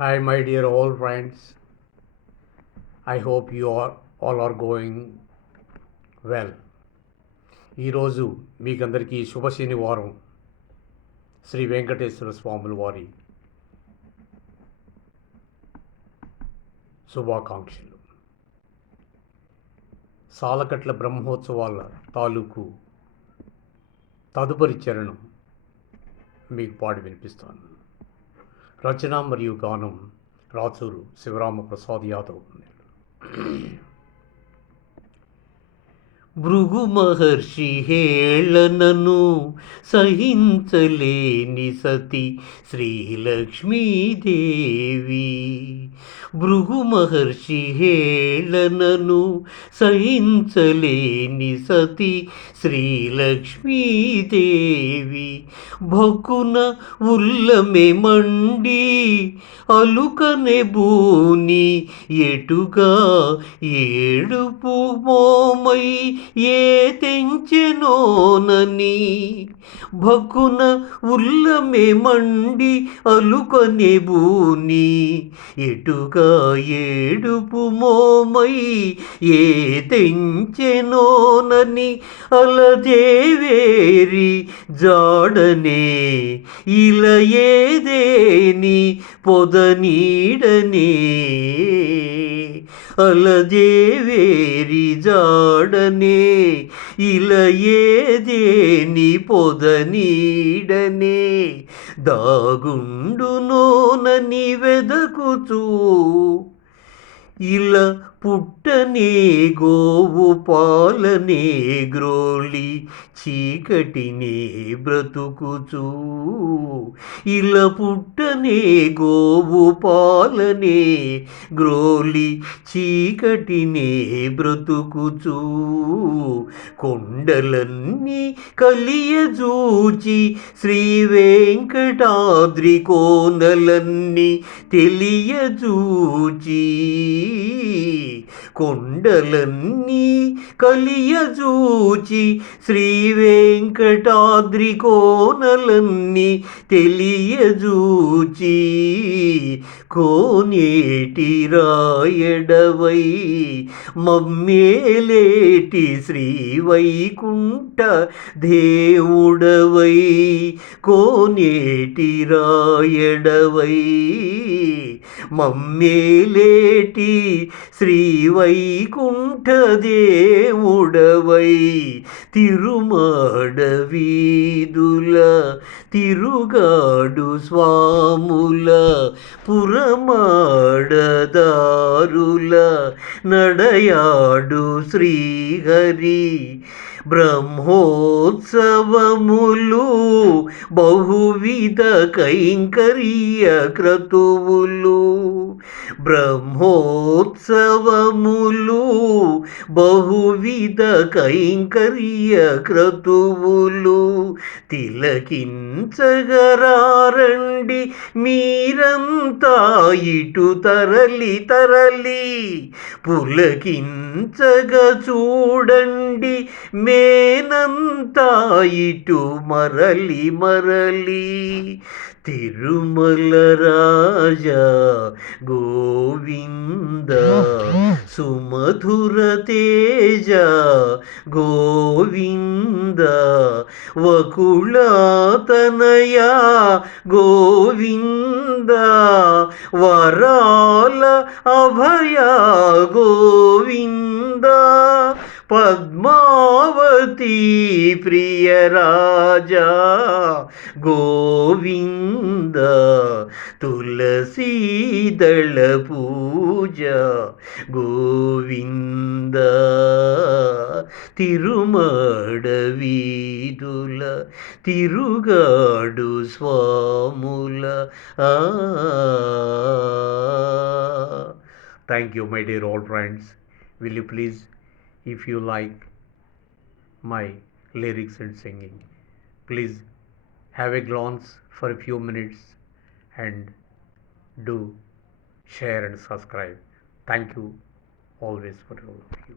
Hi, my dear old friends. I hope you all are going well. ఈరోజు మీకందరికీ శుభ శనివారం శ్రీ వెంకటేశ్వర స్వాముల వారి శుభాకాంక్షలు. సాలకట్ల బ్రహ్మోత్సవాల తాలూకు తదుపరి చరణం మీకు పాడి వినిపిస్తాను. రచన మరియు గానం రాచూరు శివరామ ప్రసాద్ యాదవ్. భృగు మహర్షి హేళనను సహించలేని సతి శ్రీలక్ష్మీదేవి. భృగు మహర్షి హేళనను సహించలేని సతి శ్రీలక్ష్మీదేవి. భక్కున ఉల్లమె మండి అలుకనె బూని ఎటుగా ఏడుపు మోమై ఏ తెంచెనోనని. భక్కున ఉల్లమె మండి అలుకనె బూని ఎటుగా ఏడుపు మోమై ఏ తెంచెనోనని. అలదేవేరి జాడనే ఇలయేదేని పొదనీడనే. అలదేవేరి జాడనే ఇలయేదేని పొదనీడనే. దాగుండునోనని వెదకుచూ ఇలా పుట్టనే గోవు పాలనే గ్రోలి చీకటినే బ్రతుకుచూ. ఇలా పుట్టనే గోవు పాలనే గ్రోలి చీకటినే బ్రతుకుచూ. కొండలన్నీ కలియజూచి శ్రీ వెంకటాద్రి కోనలన్నీ తెలియజూచి. కొండలన్నీ కలియజూచి శ్రీ వెంకటాద్రి కోనలన్నీ తెలియజూచి. కోనేటి రాయడవై మమ్మేలేటి శ్రీ వైకుంఠ దేవుడవై. కోనేటి రాయడవై మమ్మేలేటి శ్రీ వైకుంఠ దేవుడవై. తిరుమాడ వీధుల తిరుగాడు స్వాముల పురమాడదారుల నడయాడు శ్రీహరి. బ్రహ్మోత్సవములు బహువిధ కైంకర్య క్రతువులు. బ్రహ్మోత్సవములు బహువిధ కైంకర్య క్రతువులు. తిలకించగరారండి మీరంతా ఇటు తరలి తరలి. పులకించగ చూడండి మేనంతా ఇటు మరలి మరలి. తిరుమల రాజా గోవింద సుమధుర తేజ గోవింద. వకుళాతనయ గోవింద వరాల అభయ గోవింద. పద్మావతి ప్రియ రాజా గోవింద. తులసీదళ పూజ గోవింద. తిరుమాడ వీధుల తిరుగాడు స్వాముల. Thank you, my dear old friends. Will you please, if you like my lyrics and singing, please have a glance for a few minutes and do share and subscribe. Thank you always for all of you.